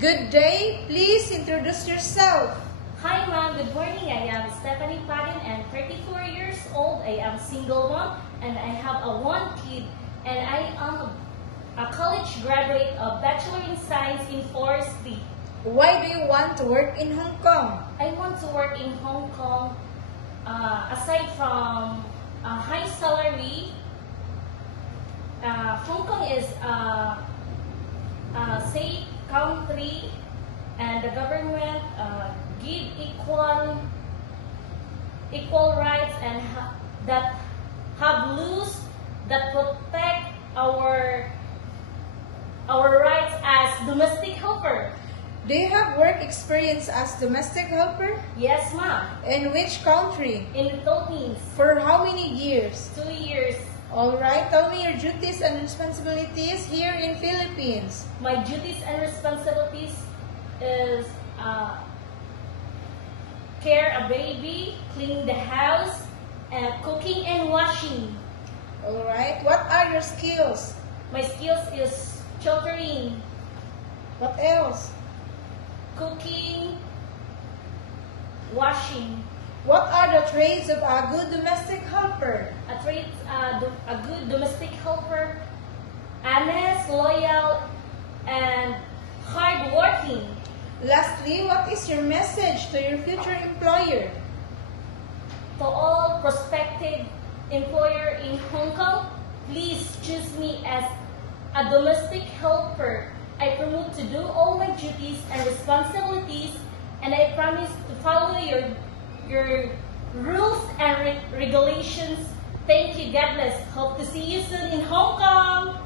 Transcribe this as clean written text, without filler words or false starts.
Good day. Please introduce yourself. Hi ma'am, good morning. I am Stephanie Padin and 34 years old. I am single mom and I have one kid and I am a college graduate of Bachelor in Science in Forestry. Why do you want to work in Hong Kong? I want to work in Hong Kong aside from a high salary. Hong Kong is a safe country and the government give equal rights and that have laws that protect our rights as domestic helper. Do you have work experience as domestic helper? Yes, ma'am. In which country? In the Philippines. For how many years? 2 years. Alright, tell me your duties and responsibilities here in Philippines. My duties and responsibilities is care a baby, cleaning the house, and cooking and washing. Alright, what are your skills? My skills is chauffeuring, What else? cooking, washing. What are the traits of a good domestic helper? A good domestic helper, honest, loyal, and hardworking. Lastly, what is your message to your future employer? To all prospective employer in Hong Kong, please choose me as a domestic helper. I promise to do all my duties and responsibilities, and I promise to follow your rules and regulations. Thank you. God bless. Hope to see you soon in Hong Kong.